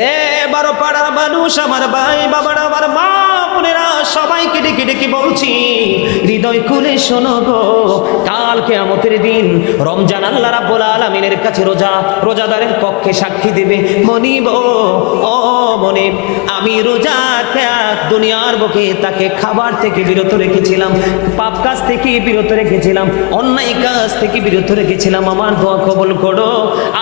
রে বারো পাড়ার মানুষ, আমার ভাই বাবারা, আমার মা বোনেরা, সবাইকে ডেকে ডেকে বলছি, হৃদয় খুলে শোনো গো, কাল কিয়ামতের দিন রমজান আল্লাহ রাব্বুল আলামিনের কাছে রোজাদারের পক্ষে সাক্ষী দেবে। মনিব, ও মনিব, আমি রোজা দুনিয়ার বুকে তাকে খাবার থেকে বিরত রেখেছিলাম, পাপ কাজ থেকে বিরত রেখেছিলাম, অন্যায় কাজ থেকে বিরত রেখেছিলাম, আমার দোয়া কবুল করো।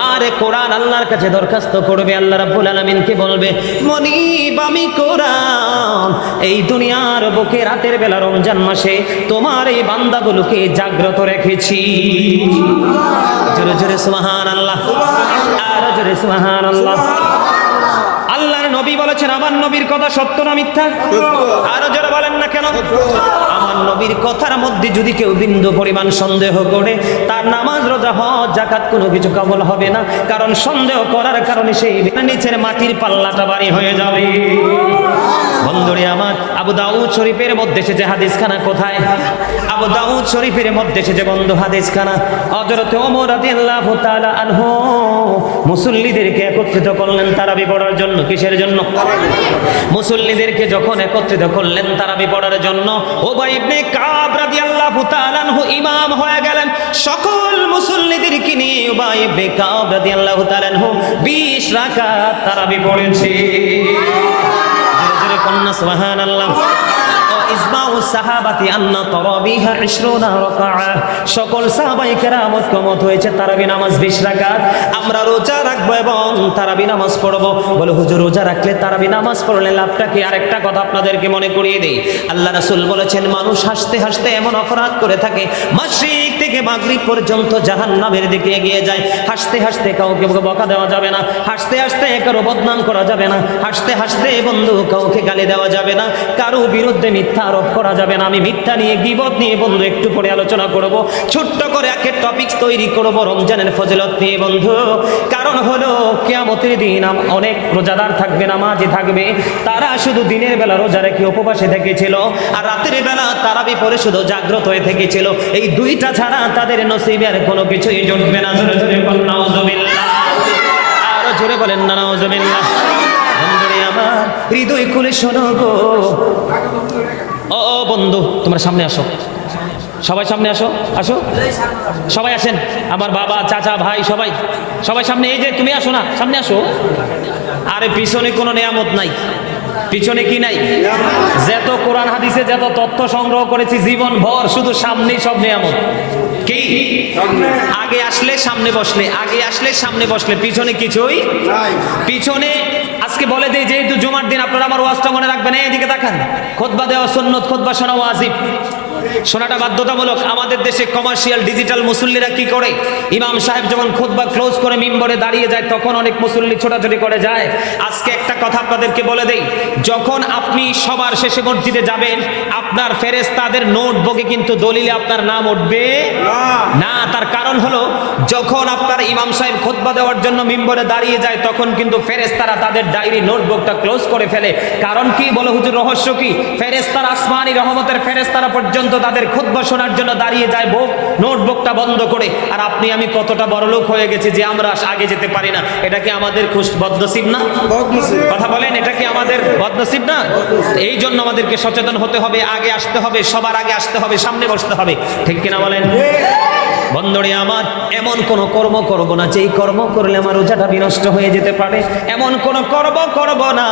আর কোরআন আল্লাহর কাছে দরখাস্ত করবে, আল্লাহ রাব্বুল আলামিনকে বলবে, মনিব আমি কোরআন এই দুনিয়ার বুকে রাতের বেলা রমজান মাসে তোমার এই বান্দাগুলোকে জাগ্রত রেখেছি। জোরে জোরে সুবহানাল্লাহ, আর জোরে সুবহানাল্লাহ। আল্লাহর নবী বলেছেন, আমার নবীর কথা সত্য না মিথ্যা? আরো জোরে বলেন না কেন? আমার নবীর কথার মধ্যে যদি কেউ বিন্দু পরিমাণ সন্দেহ করে, তার নামাজ, রোজা, হজ, যাকাত কোনো কিছু কবুল হবে না, কারণ সন্দেহ করার কারণে সেই নিচের মাটির পাল্লাটা ভারী হয়ে যাবে। বন্ধুরে আমার, আবু দাউদ শরীফের মধ্যে এসেছে হাদিসখানা কোথায়? আবু দাউদ শরীফের মধ্যে এসেছে বন্ধু হাদিসখানা, হযরত ওমর রাদিয়াল্লাহু তাআলা আনহু মুসল্লিদেরকে একত্রিত করলেন তারাবি পড়ার জন্য। কিসের জন্য? মুসল্লিদেরকে যখন একত্রিত করলেন তারাবি পড়ার জন্য, উবাই ইবনে কাব রাদিয়াল্লাহু তাআলা আনহু ইমাম হয়ে গেলেন। সকল মুসল্লিদেরকে নিয়ে উবাই ইবনে কাব রাদিয়াল্লাহু তাআলা আনহু 20 রাকাত তারাবি পড়েছে। কন্যা সুবহানাল্লাহ। সকল সাহাবায়ে কেরাম ঐকমত হয়েছে তারাবি নামাজ 20 রাকাত। আমরা রোজা রাখবো এবং তারাবি নামাজ পড়বো। বলে হুজুর, রোজা রাখলে তারাবি নামাজ পড়লে লাভটা কি? আরেকটা কথা আপনাদেরকে মনে করিয়ে দেই, আল্লাহ রাসূল বলেছেন, মানুষ হাসতে হাসতে এমন অপরাধ করে থাকে, মাশরিক থেকে মাগরিব পর্যন্ত জাহান্নামের দিকে এগিয়ে যায়। হাসতে হাসতে কাউকে বকা দেওয়া যাবে না, হাসতে হাসতে কারো বদনাম করা যাবে না, হাসতে হাসতে বন্ধু কাউকে গালি দেওয়া যাবে না, কারো বিরুদ্ধে মিথ্যা আরোপ করা যাবে না। আমি মিথ্যা নিয়ে, গীবত নিয়ে বন্ধু একটু পরে আলোচনা করব, ছোট্ট করে একটা টপিকস তৈরি করব রমজানের ফজিলত নিয়ে বন্ধু। কারণ হলো কিয়ামতের দিন অনেক রোজাদার থাকবে, নামাজি থাকবে, তারা শুধু দিনের বেলা রোজা রেখে উপবাসে থেকেছিল, আর রাতের বেলা তারাবি পড়ে শুধু জাগ্রত হয়ে থেকেছিল। এই দুইটা ছাড়া তাদের নসিবে আর কোনো কিছুই জুটবে না। জোরে জোরে বলেন নাউজুবিল্লাহ, আরো জোরে বলেন না নাউজুবিল্লাহ। বন্ধুরে আমার, হৃদয় খুলে শোনো গো, ও বন্ধু তোমরা সামনে আসো, সবাই সামনে আসো, আসো সবাই আসেন, আমার বাবা, চাচা, ভাই, সবাই সবাই সামনে। এই যে তুমি আসো না, সামনে আসো। আরে পিছনে কোনো নিয়ামত নাই, পিছনে কি নাই? যত কোরআন হাদিসে যত তথ্য সংগ্রহ করেছি জীবন ভর, শুধু সামনেই সব নিয়ামত। কি আগে আসলে সামনে বসলে, আগে আসলে সামনে বসলে, পিছনে কিছুই নাই। পিছনে আজকে বলে দেই, যেহেতু জুমার দিন আপনারা আমার ওয়াজটা মনে রাখবেন, এদিকে তাকান। খুতবা দেওয়া সুন্নত, খুতবা শোনা ওয়াজিব, শোনাটা বাধ্যতামূলক। আমাদের দেশে কমার্শিয়াল ডিজিটাল মুসল্লিরা কি করে, ইমাম সাহেব যখন খুতবা ক্লোজ করে মিম্বরে দাঁড়িয়ে যায়, তখন অনেক মুসল্লি ছোটাছুটি করে যায়। আজকে একটা কথা আপনাদেরকে বলে দেই, যখন আপনি সবার শেষে মসজিদে যাবেন, আপনার ফেরেশতাদের নোটবুকে কিন্তু দলিলে আপনার নাম উঠবে না। তার কারণ হলো, যখন আপনার ইমাম সাহেব খুতবা দেওয়ার জন্য মিম্বরে দাঁড়িয়ে যায়, তখন কিন্তু ফেরেশতারা তাদের ডায়েরি নোটবুকটা ক্লোজ করে ফেলে। কারণ কি? বলে হুজুর, রহস্য কি? ফেরেশতারা, আসমানি রহমতের ফেরেশতারা পর্যন্ত তাদের খুতবা শোনার জন্য দাঁড়িয়ে যায় নোটবুকটা বন্ধ করে। আর আপনি আমি কতটা বড়লোক হয়ে গেছি যে আমরা আগে যেতে পারি না। এটা কি আমাদের বদনসিব না? কথা বলেন, এটা কি আমাদের বদনসিব না? এই জন্য আমাদেরকে সচেতন হতে হবে, আগে আসতে হবে, সবার আগে আসতে হবে, সামনে বসতে হবে। ঠিক কিনা বলেন? বন্ধুরে আমার, এমন কোন কর্ম করব না যেই কর্ম করলে আমার রোজাটা বিনষ্ট হয়ে যেতে পারে। এমন কোন কর্ম করব না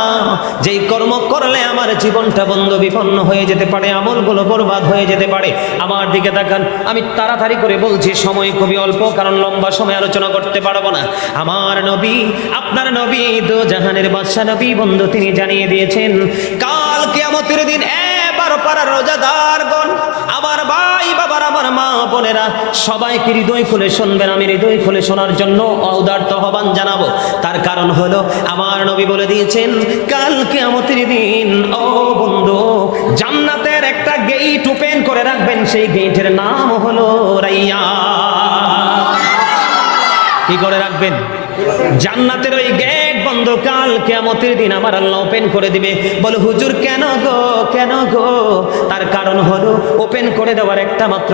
যেই কর্ম করলে আমার জীবনটা বন্ধ বিপন্ন হয়ে যেতে পারে, আমলগুলো বরবাদ হয়ে যেতে পারে। আমার দিকে তাকান, আমি তাড়াতাড়ি করে বলছি, সময় খুবই অল্প, কারণ লম্বা সময় আলোচনা করতে পারবো না। আমার নবী, আপনার নবী, দো জাহানের বাদশা নবী বন্ধু, তিনি জানিয়ে দিয়েছেন, কাল কিয়ামতের দিন এবার পাড়ার রোজাদারগণ, আমার ভাই বাবার, আমার মা বোনেরা, সবাইকে হৃদয় খুলে শুনবেন। আমি হৃদয় খুলে শোনার জন্য উদারত আহ্বান জানাবো। তার কারণ হলো, আমার নবী বলে দিয়েছেন, কাল কিয়ামতের দিন ও বন্ধু, জান্নাতের একটা গেট ওপেন করে রাখবেন, সেই গেটের নাম হলো রাইয়ান। কি করে রাখবেন? জান্নাতের ওই গেট বন্ধ বন্ধু কাল কিয়ামতের দিন আমার আল্লাহ ওপেন করে দিবে। বলে হুজুর কেন গো, কেন গো? তার কারণ হলো, ওপেন করে দেওয়ার একটা মাত্র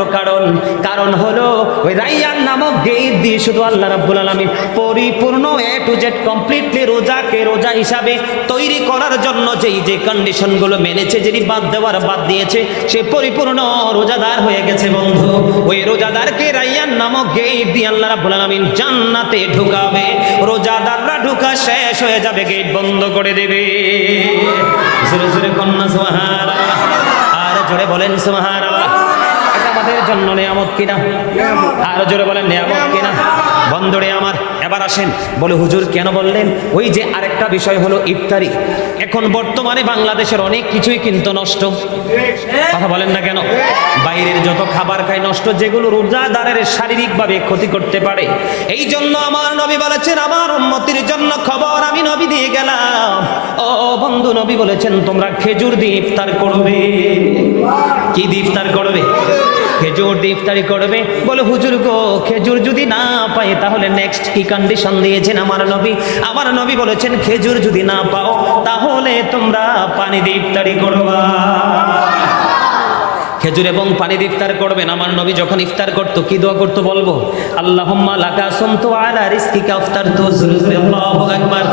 কারণ হলো ওই রাইয়ান নামক গেট দিয়ে শুধু আল্লাহ রাব্বুল আলামিন পরিপূর্ণ এ টু জেড কমপ্লিটলি রোজাকে রোজা হিসাবে তৈরি করার জন্য যে কন্ডিশনগুলো মেনেছে, যিনি বাদ দেওয়ার বাদ দিয়েছে, সে পরিপূর্ণ রোজাদার হয়ে গেছে বন্ধু। ওই রোজাদারকে রাইয়ান নামক গেট দিয়ে আল্লাহ রাব্বুল আলামিন জান্নাতে ঢুকাবে। রোজাদাররা ঢুকা শেষ হয়ে যাবে, গেট বন্ধ করে দেবে। জোরে জোরে কন্যা সুবহানাল্লাহ, আর জোরে বলেন সুবহানাল্লাহ। এটা আমাদের জন্য নিয়ামত কিনা? আর জোরে বলেন নিয়ামত কিনা? বন্ধুরে আমার, এবার আসেন বলে হুজুর কেন বললেন? ওই যে আরেকটা বিষয় হলো ইফতারি। এখন বর্তমানে বাংলাদেশের অনেক কিছুই কিন্তু নষ্ট, কথা বলেন না কেন? বাইরের যত খাবার খায় নষ্ট, যেগুলো রোজাদারের শারীরিকভাবে ক্ষতি করতে পারে। এই জন্য আমার নবী বলেছেন, আমার উম্মতির জন্য খবর আমি নবী দিয়ে গেলাম। ও বন্ধু, নবী বলেছেন তোমরা খেজুর দিয়ে ইফতার করবে। কি দিয়ে ইফতার করবে? খেজুর দিয়ে ইফতারি করবে। বলে হুজুর গো, খেজুর যদি না পাই তাহলে নেক্সট কি কন্ডিশন দিয়েছেন আমার নবী? আমার নবী বলেছেন খেজুর যদি না পাও তাহলে তোমরা পানি দিয়ে ইফতারি করবা। খেজুর এবং পানি দিয়ে ইফতার করবেন। আমার নবী যখন ইফতার করতো কি দোয়া করতো বলবো? আল্লাহুম্মা লাকা সুমতু আলা রিজকিকা আফতারতু। আল্লাহু আকবার।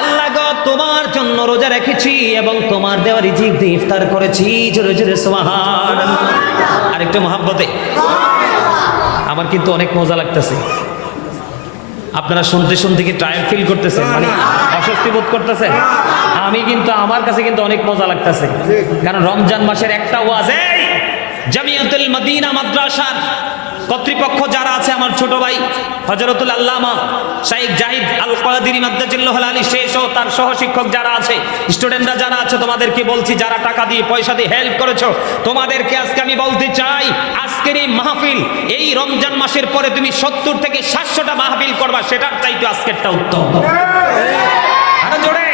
আল্লাহ গো, তোমার জন্য রোজা রেখেছি এবং তোমার দেওয়া রিজিক দিয়ে ইফতার করেছি। জোরে জোরে সুবহানাল্লাহ। আরেকটু মহাব্বতে, আমার কিন্তু অনেক মজা লাগতেছে। আপনারা শুনতে শুনতে কি টায়ার্ড ফিল করতেছেন, মানে অস্বস্তি বোধ করতেছেন? আমি কিন্তু, আমার কাছে কিন্তু অনেক মজা লাগতেছে, কারণ রমজান মাসের একটা ওয়াজ, এই জামিয়াতুল মদিনা মাদ্রাসার কর্তৃপক্ষ যারা আছে, আমার ছোট ভাই হযরতুল আল্লামা শাইখ জাহিদ আল কাদেরী মাদ্দাজিল্লাহুল আলী শেষ ও তার সহ শিক্ষক যারা আছে, স্টুডেন্টরা যারা আছে, তোমাদেরকে বলছি, যারা টাকা দিয়ে পয়সা দিয়ে হেল্প করেছো, তোমাদেরকে আজকে আমি বলতে চাই, আজকের এই মাহফিল, এই রমজান মাসের পরে তুমি 70 থেকে 700টা মাহফিল করবা, সেটার চাইতে আজকেরটা উত্তম। আরো জোরে।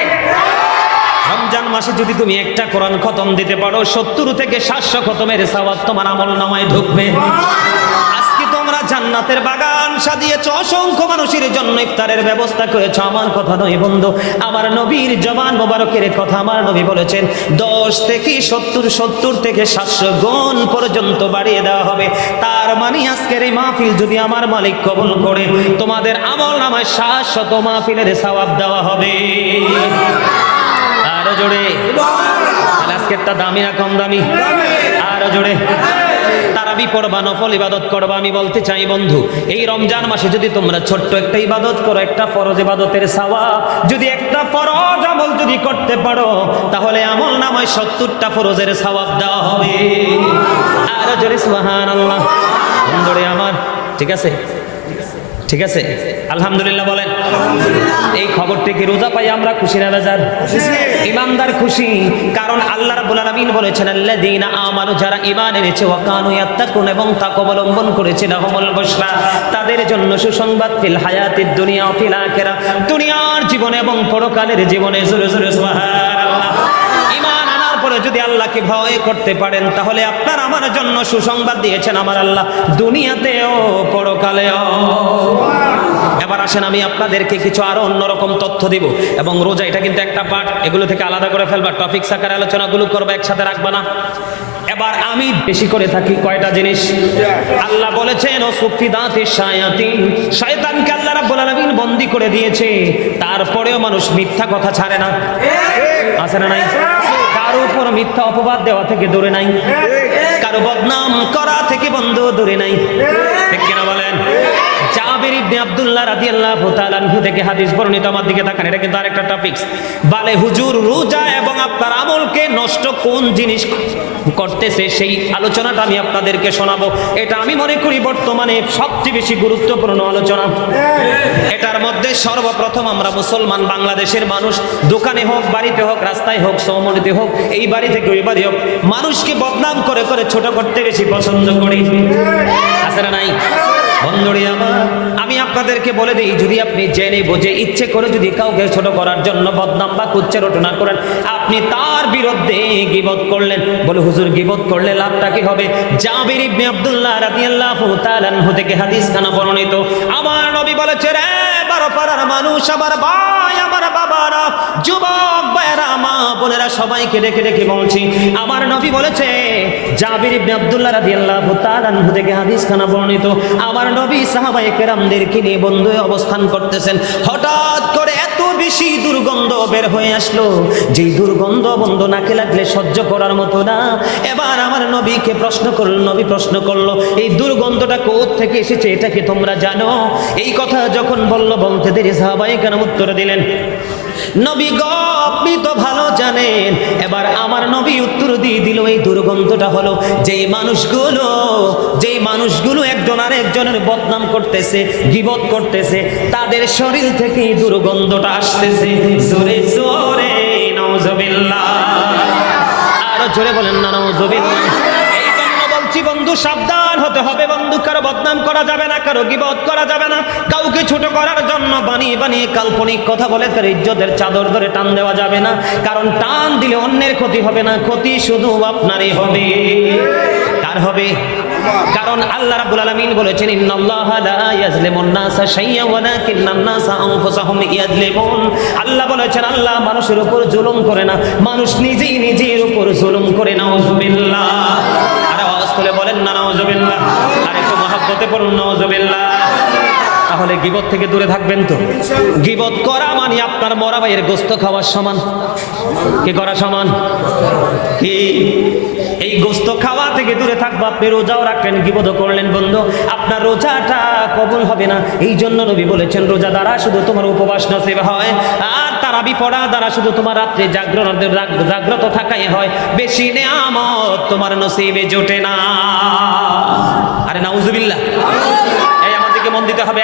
রমজান মাসে যদি তুমি একটা কোরআন খতম দিতে পারো, 70 থেকে 700 খতমের সওয়াব তোমার আমলনামায় ঢুকবে। আজকে তোমরা জান্নাতের বাগান সাজিয়েছ, অসংখ্য মানুষের জন্য ইফতারের ব্যবস্থা করেছ। আমার কথা নয় বন্ধু, আমার নবীর জবান মোবারকের কথা। আমার নবী বলেছেন 10 থেকে 70 থেকে 700 গুণ পর্যন্ত বাড়িয়ে দেওয়া হবে। তার মানে আজকের এই মাহফিল যদি আমার মালিক কবুল করে, তোমাদের আমলনামায় 700 মাহফিলের সওয়াব দেওয়া হবে। আরো জোরে। আজকেরটা দামি না কম দামি? আরো জোরে। তারাবি পড়বা, নফল ইবাদত করবা। আমি বলতে চাই বন্ধু, এই রমজান মাসে যদি তোমরা ছোট্ট একটা ইবাদত করো, একটা ফরজ ইবাদতের সওয়াব, যদি একটা ফরজ আমল যদি করতে পারো, তাহলে আমল নামায় 70টা ফরজের সওয়াব দেওয়া হবে। আর জোরে সুবহানাল্লাহ। বন্ধুরে আমার, ঠিক আছে? ঠিক আছে, আলহামদুলিল্লাহ বলেন। এই খবরটি কি রোজা পাই আমরা খুশি না বেজার? ইমানদার খুশি, কারণ আল্লাহ রাব্বুল আলামিন বলেছেন আল্লাযীনা আমানু, যারা ঈমান এনেছে, ওয়া কানু ইয়াত্তাকুন, এবং তাকওয়া অবলম্বন করেছে, লাহুমুল বুশরা, তাদের জন্য সুসংবাদ, ফিল হায়াতিদ দুনিয়া ওয়া ফিল আখিরাহ, দুনিয়ার জীবনে এবং পরকালের জীবনে। জোরে জোরে সুবহানাল্লাহ। ঈমান আনার পরে যদি আল্লাহকে ভয় করতে পারেন, তাহলে আপনার আমার জন্য সুসংবাদ দিয়েছেন আমার আল্লাহ, দুনিয়াতেও পরকালেও। এবার আসেন আমি আপনাদেরকে কিছু আরো অন্যরকম তথ্য দিব, এবং রোজা এটা কিন্তু একটা পার্ট, এগুলো থেকে আলাদা করে ফেলবা, টপিক আকারে আলোচনাগুলো করবা, একসাথে রাখবা না। এবার আমি বেশি করে থাকি কয়টা জিনিস। আল্লাহ বলেছেন ও সুফিদাতিশ শায়াতিন, শয়তানকে আল্লাহ রাব্বুল আলামিন বন্দী করে দিয়েছে, তারপরেও মানুষ মিথ্যা কথা ছাড়ে না। আছে না নাই? কারো উপর মিথ্যা অপবাদ দেওয়া থেকে দূরে নাই, কারো বদনাম করা থেকে বন্ধ দূরে নাই, ঠিক কিনা বলেন? জাবির ইবনে আব্দুল্লাহ রাদিয়াল্লাহু তাআলা আনহু থেকে হাদিস বর্ণিত, আমার দিকে তাকান, এটা কিন্তু আরেকটা টপিক। বলে হুজুর, রোজা এবং আপনার আমলকে নষ্ট কোন জিনিস করতেছে, সেই আলোচনাটা আমি আপনাদেরকে শোনাবো। এটা আমি মনে করি বর্তমানে সবচেয়ে বেশি গুরুত্বপূর্ণ আলোচনা। এটার মধ্যে সর্বপ্রথম আমরা মুসলমান বাংলাদেশের মানুষ, দোকানে হোক, বাড়িতে হোক, রাস্তায় হোক, সৌমনিতে হোক, এই বাড়ি থেকে ওই বাড়ি হোক, মানুষকে বদনাম করে করে ছোট করতে বেশি পছন্দ করি। আছে না নাই? বন্ধুরে আমার, আমি আপনাদেরকে বলে দিই, যদি আপনি জেনে বুঝে ইচ্ছে করে যদি কাউকে ছোট করার জন্য বদনাম বা কুচ্চে রটনা করেন, আপনি তার বিরুদ্ধে গীবত করলেন। বলে হুজুর গীবত করলে লাভটা কি হবে? জাবির ইবনে আব্দুল্লাহ রাদিয়াল্লাহু তাআলা আনহু থেকে হাদিস খানা বর্ণিত, আমার নবী বলেছে, রে বারো পাড়ার মানুষ, আমার ভাই, আমার বাবারা, যুবক ভাইরা, মা বোনেরা, সবাইকে ডেকে ডেকে বলছি, আমার নবী বলেছে, জাবির ইবনে আব্দুল্লাহ রাদিয়াল্লাহু তাআলা আনহু থেকে হাদিস খানা বর্ণিত, আমার নবী সাহাবায়ে কেরামদেরকে নিয়ে বন্ধু অবস্থান করতেছেন, হঠাৎ করে এত বেশি দুর্গন্ধ বের হয়ে আসলো, যেই দুর্গন্ধ বন্ধু নাকে লাগলে সহ্য করার মতো না। এবার আমার নবীকে প্রশ্ন করলো, নবী প্রশ্ন করলো, এই দুর্গন্ধটা কোথা থেকে এসেছে, এটা কি তোমরা জানো? এই কথা যখন বলতে দেরি সাহাবায়ে কেরাম উত্তর দিলেন, নবী গো, আপনি তো ভালো জানেন। এবার আমার নবী উত্তর দিয়ে দিল, এই দুর্গন্ধটা হলো যেই মানুষগুলো একজন আরেকজনের বদনাম করতেছে, গীবত করতেছে, তাদের শরীর থেকে এই দুর্গন্ধটা আসতেছে। জোরে জোরে নাউজুবিল্লাহ, আরো জোরে বলেন না নাউজুবিল্লাহ। এই জন্য বলছি বন্ধু, সাবধান হতে হবে বন্ধু, কারো বদনাম করা যাবে না, কারো গীবত করা যাবে না, কাউকে ছোট করার জন্য বানিয়ে বানিয়ে কাল্পনিক কথা বলে তার ইজ্জতের চাদর ধরে টান দেওয়া যাবে না, কারণ টান দিলে অন্যের ক্ষতি হবে না, ক্ষতি শুধু আপনারই হবে। কার হবে? কারণ আল্লাহ রাব্বুল আলামিন বলেছেন, ইন্নাল্লাহা লা ইয়াজলিমুন নাসা শাইয়্যান ওয়ালাকিন্নান নাসা আনফুসাহুম ইয়াজলিমুন। আল্লাহ বলেছেন, আল্লাহ মানুষের উপর জুলুম করে না, মানুষ নিজেই নিজের উপর জুলুম করে। নাউজুবিল্লাহ, আর আওয়াজ তুলে বলেন না নাউজুবিল্লাহ, আর একটু মহব্বতে পড়ুন নাউজুবিল্লাহ। তাহলে গীবত থেকে দূরে থাকবেন তো। গীবত করা মানে আপনার মরা ভাইয়ের গোশত খাওয়ার সমান। কি করা সমান? কি এই গোশত খাওয়া থেকে দূরে থাকবো। আপনি রোজাও রাখলেন, গীবতও করলেন বন্ধু, আপনার রোজাটা কবুল হবে না। এই জন্য নবী বলেছেন, রোজা দ্বারা শুধু তোমার উপবাস নসিব হয়, আর তারাবি পড়া দ্বারা শুধু তোমার রাত্রে জাগ্রত থাকাই হয়, বেশি নেয়ামত তোমার নসিবে জোটে না। আরে নাউজুবিল্লাহ, এই আমার দিকে মন দিতে হবে।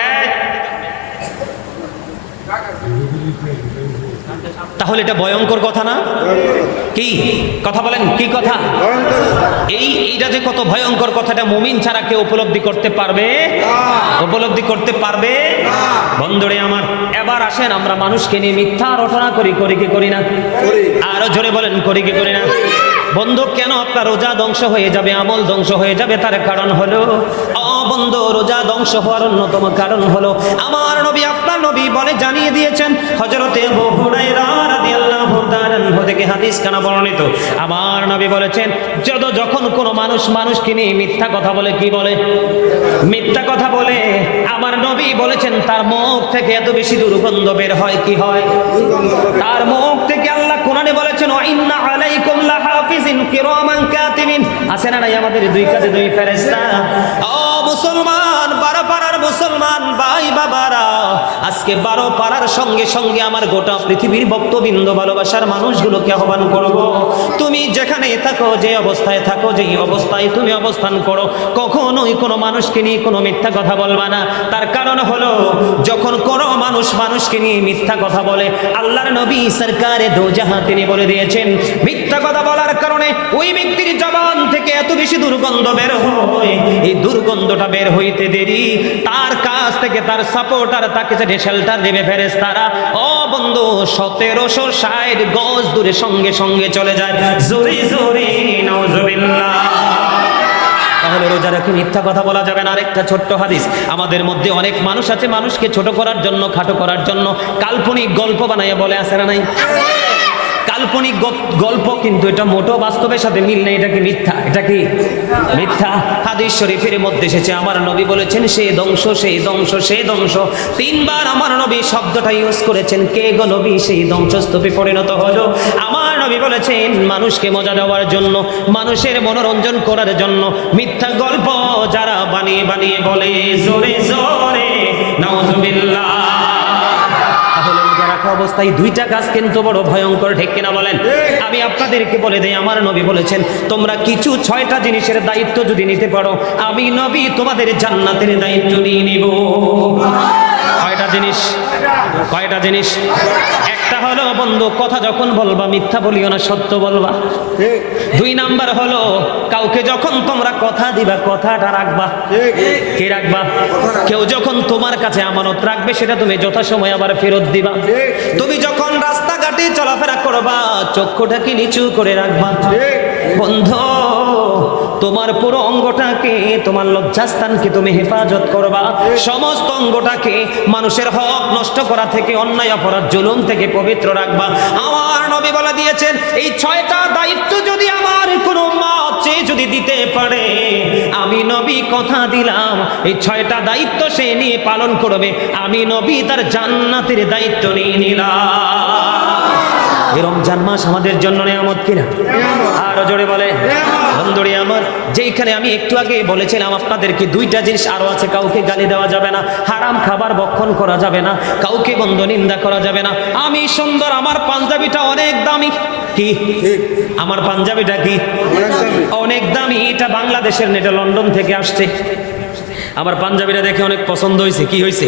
তাহলে এটা ভয়ঙ্কর কথা না? কি কথা বলেন? কি কথা? এইটা যে কত ভয়ঙ্কর কথাটা মুমিন ছাড়া কেউ উপলব্ধি করতে পারবে? উপলব্ধি করতে পারবে? বন্ধুরে আমার, এবার আসেন আমরা মানুষকে নিয়ে মিথ্যা রটনা করি কি করি না? আরো জোরে বলেন, করি কি করি না? বন্ধু, কেন আপনার রোজা ধ্বংস হয়ে যাবে, আমল ধ্বংস হয়ে যাবে? তার কারণ হলো, বন্ধু, রোজা ধ্বংস হওয়ার অন্যতম কারণ হলো, আমার নবী, আপনার নবী বলে জানিয়ে দিয়েছেন, হযরতে আবু হুরায়রা রাদিয়াল্লাহু তাআলা আনহু থেকে হাদিস কানা বর্ণিত, আমার নবী বলেছেন, যখন কোনো মানুষকে নিয়ে মিথ্যা কথা বলে, কি বলে? মিথ্যা কথা বলে, আমার নবী বলেছেন তার মুখ থেকে এত বেশি দুর্গন্ধ বের হয়, কি হয়? তার মুখ থেকে আল্লাহ কোরআনে বলেছেন, ওয়া ইন্না আলাইকুম লাহাফিজিন কিরামান কাতিবিন। আছে না নাই আমাদের দুই কাঁধে দুই ফেরেশতা? ও মুসলমান, 12 পাড়ার মুসলমান ভাই বাবারা, আজকে 12 পাড়ার সঙ্গে সঙ্গে আমার গোটা পৃথিবীর ভক্তবৃন্দ, ভালোবাসার মানুষগুলোকে আহ্বান করব, তুমি যেখানে থাকো, যে অবস্থায় থাকো, যেই অবস্থায় তুমি অবস্থান করো, কখনোই কোনো মানুষকে নিয়ে কোনো মিথ্যা কথা বলবা না। তার কারণ হলো, যখন কোনো মানুষকে নিয়ে মিথ্যা কথা বলে, আল্লাহর নবী সরকারে দো জাহান তিনি বলে দিয়েছেন, মিথ্যা কথা বলার কারণে ওই ব্যক্তির জবান থেকে এত বেশি দুর্গন্ধ বের হয়, এই দুর্গন্ধটা বের হইতে দেরি, তার কাছ থেকে তার সাপোর্টার তাকে যে শেল্টার দেবে ফেরেশতারা, ও বন্ধু, 1760 গজ দূরে সঙ্গে সঙ্গে চলে যায়। জোরে জোরে নাউজুবিল্লাহ। তাহলে রোজা রেখে মিথ্যা কথা বলা যাবে না। আরেকটা ছোট্ট হাদিস, আমাদের মধ্যে অনেক মানুষ আছে, মানুষকে ছোট করার জন্য, খাটো করার জন্য কাল্পনিক গল্প বানাইয়া বলে, আছে না নাই? কাল্পনিক গল্প, কিন্তু এটা মোটো বাস্তবের সাথে মিল নেই। এটা কি মিথ্যা? এটা কি মিথ্যা? হাদিস শরীফের মধ্যে এসেছে, আমার নবী বলেছেন, সে ধ্বংস, সে ধ্বংস, সে ধ্বংস। 3 বার আমার নবী শব্দটা ইউজ করেছেন। কে গো নবী সেই ধ্বংসস্তূপে পরিণত হলো? আমার নবী বলেছেন, মানুষকে মজা দেওয়ার জন্য, মানুষের মনোরঞ্জন করার জন্য মিথ্যা গল্প যারা বানিয়ে বানিয়ে বলে, জোরে জোরে নাউজুবিল্লাহ। অবস্থায় দুইটা কাজ কিন্তু বড় ভয়ঙ্কর, ঠিক কিনা বলেন? আমি আপনাদেরকে বলে দেই, আমার নবী বলেছেন, তোমরা কিছু 6টা জিনিসের দায়িত্ব যদি নিতে পারো, আমি নবী তোমাদের জান্নাতের দায়িত্ব নিয়ে নিব। কয়টা জিনিস? কয়টা জিনিস? একটা হলো বন্ধু, কথা যখন বলবা মিথ্যা বলিও না, সত্য বলবা। 2 নাম্বার হলো কাউকে যখন তোমরা কথা দিবা কথাটা রাখবা। কে রাখবা? কেউ যখন তোমার কাছে আমানত রাখবে সেটা তুমি যথাসময়ে আবার ফেরত দিবা। তুমি যখন রাস্তাঘাটে চলাফেরা করবা চক্ষুটাকে নিচু করে রাখবা। বন্ধু, তোমার পুরো অঙ্গটাকে, তোমার লজ্জাস্থানকে তুমি হেফাজত করবা। সমস্ত অঙ্গটাকে মানুষের হক নষ্ট করা থেকে, অন্যায় অপরাধ জুলুম থেকে পবিত্র রাখবা। আমার নবী বলে দিয়েছেন এই 6টা দায়িত্ব যদি আমার কোনো উম্মত চেয়ে যদি দিতে পারে, আমি নবী কথা দিলাম এই 6টা দায়িত্ব সে নিয়ে পালন করবে, আমি নবী তার জান্নাতের দায়িত্ব নিয়ে নিলাম। এই রমজান মাস আমাদের জন্য নিয়ামত কিনা? আরো জোরে বলে বন্ধুরে আমার। যেইখানে আমি একটু আগে বলেছিলাম আপনাদেরকে 2টা জিনিস আরো আছে, কাউকে গালি দেওয়া যাবে না, হারাম খাবার ভক্ষণ করা যাবে না, কাউকে বন্ধ নিন্দা করা যাবে না। আমি সুন্দর, আমার পাঞ্জাবিটা অনেক দামি। কি আমার পাঞ্জাবিটা কি অনেক দামি? এটা বাংলাদেশের না, এটা লন্ডন থেকে আসছে। আমার পাঞ্জাবিটা দেখে অনেক পছন্দ হয়েছে। কি হয়েছে?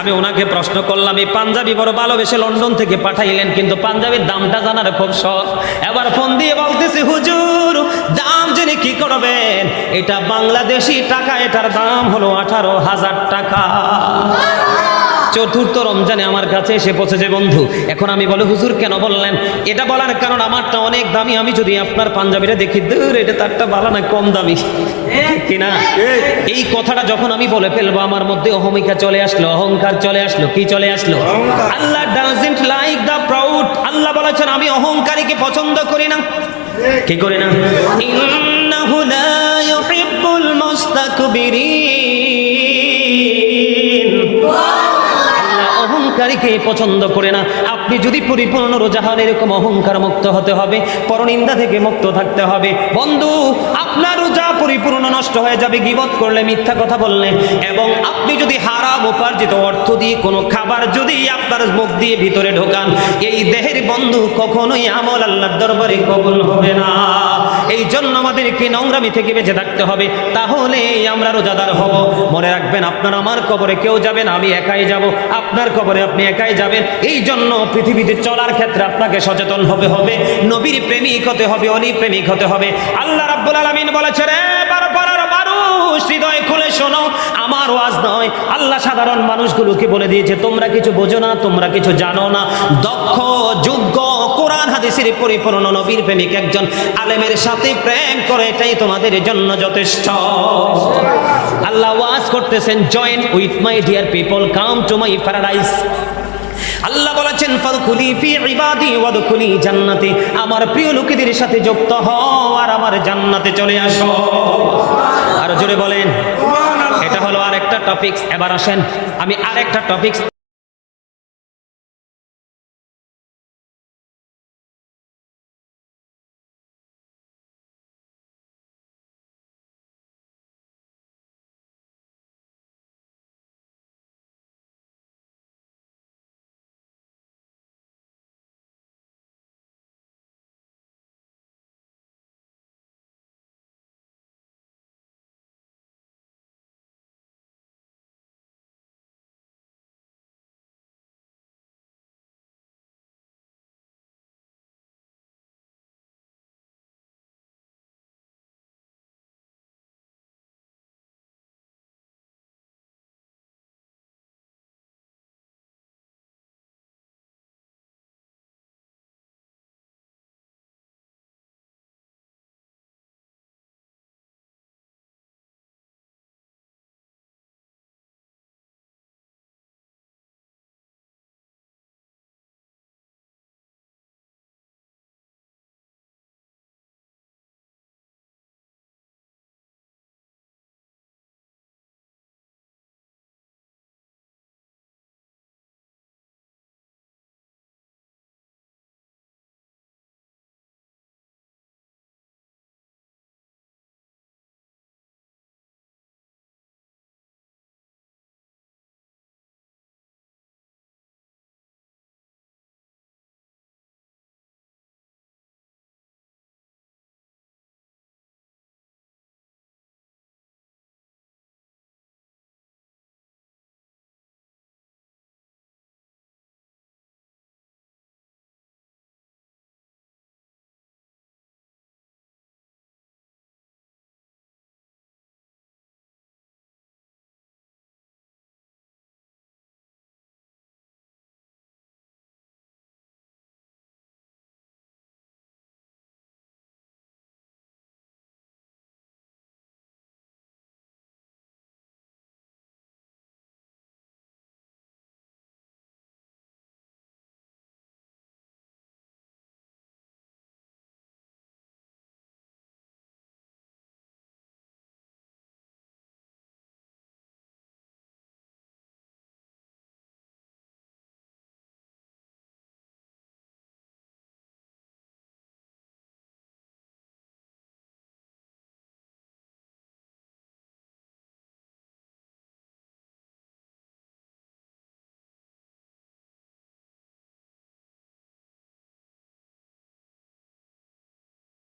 আমি ওনাকে প্রশ্ন করলাম এই পাঞ্জাবি বড় ভালোবেসে লন্ডন থেকে পাঠাইলেন, কিন্তু পাঞ্জাবির দামটা জানার খুব শখ। এবার ফোন দিয়ে বলতেছে হুজুর দাম জেনে কি করবেন? এটা বাংলাদেশি টাকা, এটার দাম হলো 18,000 টাকা। চতুর্থ রমজানে আমার কাছে এসে পৌঁছেছে বন্ধু। এখন আমি বলে হুজুর কেন বললেন? এটা বলার কারণ আমারটা অনেক দামি, আমি যদি আপনার পাঞ্জাবিটা দেখি দূর এটা তারটা ভালো না, কম দামি কিনা। এই কথাটা যখন আমি বলে ফেলবো আমার মধ্যে অহমিকা চলে আসলো, অহংকার চলে আসলো। কি চলে আসলো? আল্লাহ ডাজন্ট লাইক দ্য প্রাউড। আল্লাহ বলেছেন আমি অহংকারীকে পছন্দ করি না। কি করি না? ইন্নাহু লা ইউহিব্বুল মুস্তাকবিরিন। অহংকারীকে পছন্দ করে না। আপনি যদি পরিপূর্ণ রোজা হন এরকম অহংকার মুক্ত হতে হবে, পরনিন্দা থেকে মুক্ত থাকতে হবে। বন্ধু, আপনার রোজা পরিপূর্ণ নষ্ট হয়ে যাবে গীবত করলে, মিথ্যা কথা বললে, এবং আপনি যদি হারাম উপার্জিত অর্থ দিয়ে কোনো খাবার যদি আপনার মুখ দিয়ে ভিতরে ঢোকান, এই দেহের বন্ধু কখনোই আমল আল্লাহর দরবারে কবুল হবে না। এই জন্য আমাদেরকে নোংরামি থেকে বেঁচে থাকতে হবে, তাহলে আমরা রোজাদার হব। মনে রাখবেন আপনার আমার কবরে কেউ যাবেন, আমি একাই যাব। আপনার কবরে আপনি একাই যাবেন। এই জন্য পৃথিবীতে চলার ক্ষেত্রে আপনাকে সচেতন হবে। নবীর প্রেমিক হতে হবে, অলি প্রেমিক হতে হবে। আল্লাহ রাব্বুল আলামিন বলেছে রে মানুষ হৃদয় খুলে শোনো, আমার ওয়াজ নয়। আল্লাহ সাধারণ মানুষগুলোকে বলে দিয়েছে তোমরা কিছু বোঝো না, তোমরা কিছু জানো না। দক্ষ, যোগ্য, কোরআন হাদিসের পরিপূর্ণ নবীর প্রেমিক একজন আলেমের সাথে প্রেম করে, এটাই তোমাদের জন্য যথেষ্ট। আল্লাহ ওয়াজ করতেছেন join with my dear people, come to my paradise. আল্লাহ বলেছেন ফাদখুলি ফি ইবাদি ওয়াদখুলি জান্নাতি, আমার প্রিয় লোকেদের সাথে যুক্ত হও আর আমার জান্নাতে চলে আসো। আর জোরে বলেন। এটা হলো আরেকটা টপিকস। এবার আসেন আমি আরেকটা টপিকস